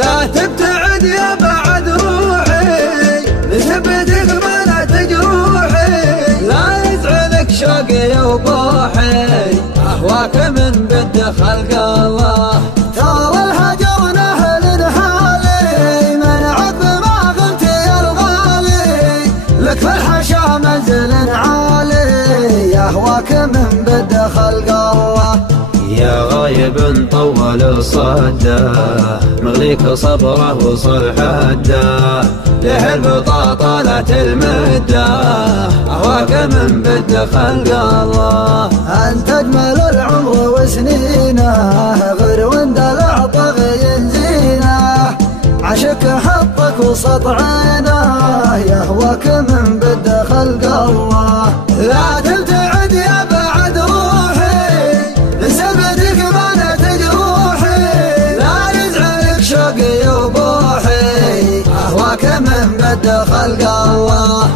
لا تبتعد يا بعد روحي لثبتك ما تجروحي، لا يزعلك شوقي وبوحي أهواك من بد خلق الله. ترى الهجر نهل حالي من عقب ما غبت يا الغالي، لك في الحشا منزل عالي يهواك من بد خلق الله. يا غايب طول صده مغليك صبره وصل حده، له البطاطا لا تلمده أهواك من بد خلق الله. أنت أجمل العمر وسنينه غير واندلع طغي زينه، عشق حطك وسط عينه يهواك من بد خلق الله. لا تبتعد يا بعد روحي لسبتك ما تجروحي، لا يزعلك شوقي وبوحي أهواك من بد خلق الله.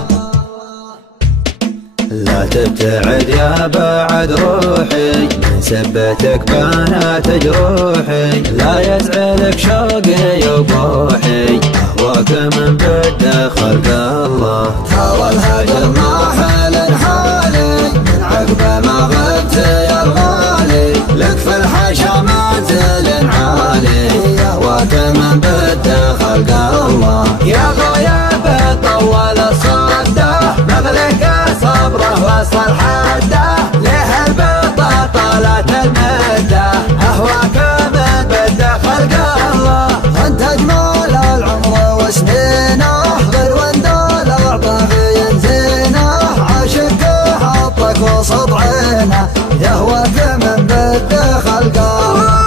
لا تبتعد يا بعد روحي من سبتك بانت جروحي، لا يزعلك شوقي وبوحي أهواك من بد خلق الله. ترى الهجر ما حال حالي من عقب ما غبت يا الغالي، لك في الحشا منزل عالي يهواك من بد خلق الله. يا غياب طول صده مغلق صبره وصل حده، له البطاطا لا تلمده أهواك من بد خلق الله. أنت أجمل العمر وسنينه غير واندلع طغي زينه، عاشق حطك وسط عينه يهواك من بد خلق الله.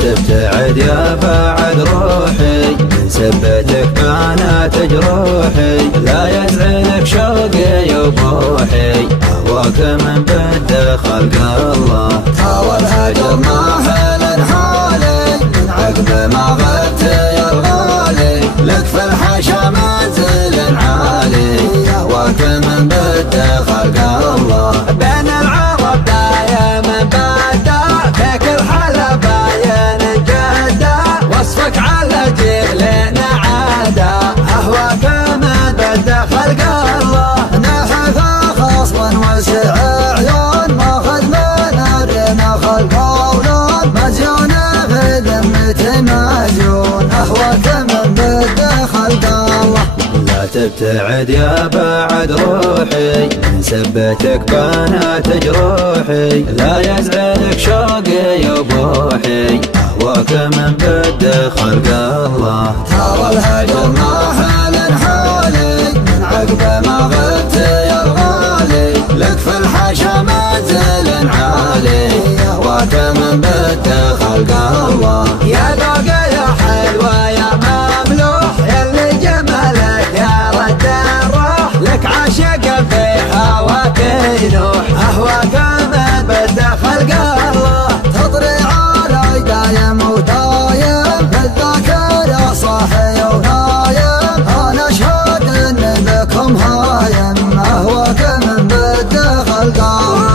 تبتعد يا بعد روحي من سبتك بانت جروحي، لا يزعلك شوقي وبوحي أهواك من بد خلق الله. ترى الهجر ما حال حالي من عقب ما غبت يا الغالي، لك في الحشا منزل عالي يهواك من بد خلق الله. بين العرب دايم بدا فيك الحلا باين جدا، وصفك على جيلنا عاده أهواك من بد خلق الله. نحف خصم وسع عيون ماخذ من الرمى خلق ولون، مزيون في ذمته مزيون أهواك من بد خلق الله. لا تبتعد يا بعد روحي من سبتك بانت جروحي، لا يزعلك شوقي وبوحي أهواك من بد خلق الله. ترى الهجر ما حال حالي من عقب ما غبت يا الغالي، لك في الحشا منزل عالي يهواك من بد خلق الله. يا ذوق يا حلوة يا مملوح يلي جمالك يا رد الروح، لك عاشق في هواك ينوح أهواك من بد خلق الله. تطري علي دايم ودايم بالذاكرة صاحي ونايم، أنا أشهد إن بكم هايم أهواك من بد خلق الله.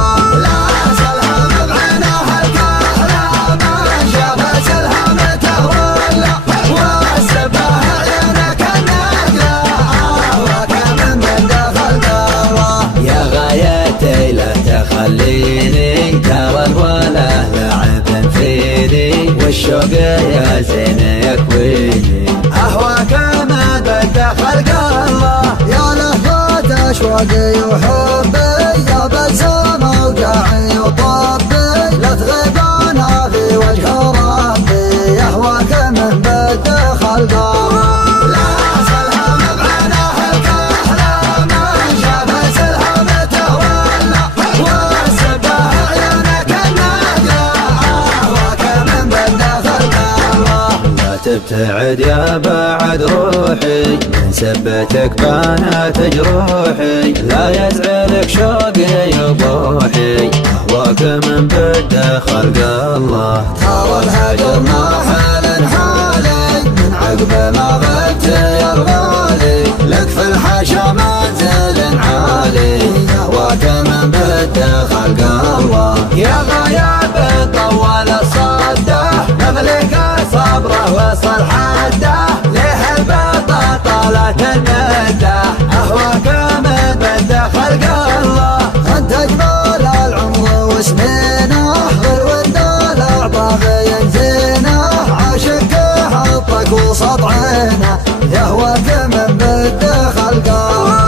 خليني ترى الولا لعب فيني والشوق يا زين يكويني أهواك ما بد خلق الله. يا لهفة أشواقي وحبي يا بلسم أوجاعي وطبي، لا تغيب أنا في وجه ربي يهواك من بد خلق الله. تبتعد يا بعد روحي من سبتك بانت جروحي، لا يزعلك شوقي وبوحي أهواك من بد خلق الله. ترى الهجر ما حال حالي من عقب ما غبت يا الغالي، الحاشا منزل عالي يهواك من بده خلق الله. يا غياب طول الصده نغلق صبره وصل حده ليه البطاطا المده اهواك من بده خلق الله. انت اجمل العمر وسنينه غير والدلع باغي ينزينه عاشق حطك وسط عينه يهواك من بده خلق الله.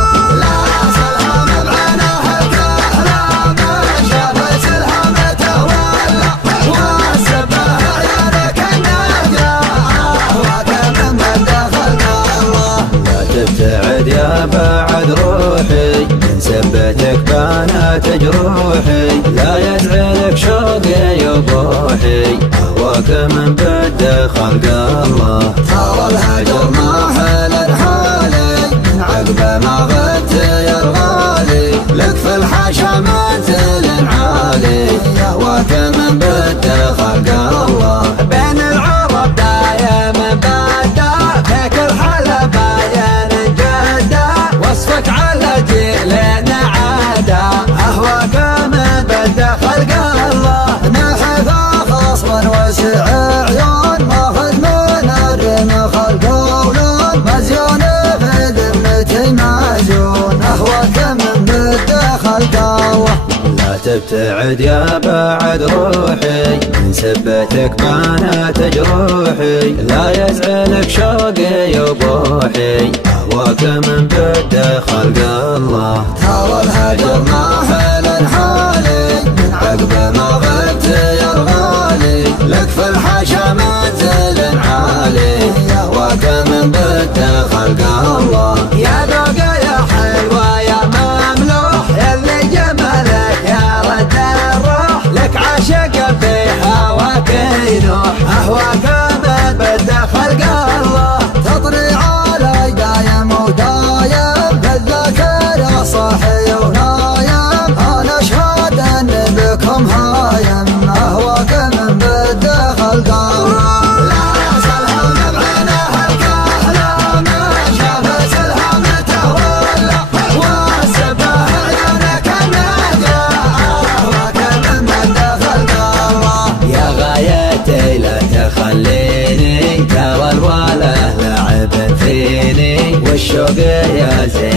تبتعد يا بعد روحي من سبتك بانت جروحي لا يزعلك شوقي يا بوحي اهواك من بده خلق الله. ترى الهجر ما حل حالي من عقبه ما غبت يا الغالي لك في الحاشا منزل عالي يهواك من بده خلق الله. بين العرب دايم بدا فيك الحلا باين وصفك على جيلنا عاده اهواك من بده خلق الله. نحف خصم وسع عيون ماخذ من الرم خلق ولون مزيون في ذمتي مازون اهواك من بده خلق الله. لا تبتعد يا بعد روحي من سبتك بانت جروحي لا يزعلك شوقي يا بوحي اهواك من بده خلق الله. ترى الهجر ما حل حالي من عقبه ما غبت يا الغالي لك في الحاشا منزل عالي يهواك من بده خلق الله. يا ذوق يا حلوه يا مملوح يلي جمالك يا رد الروح لك عاشق في هواك ينوح اهواك من بده خلق الله. تطري علي دايم ودايم بالذاكرة صاحي ونايم انا اشهد ان بكم هايم اهواك من بده خلق الله. خليني ترى الوله لعب فيني والشوق يا زين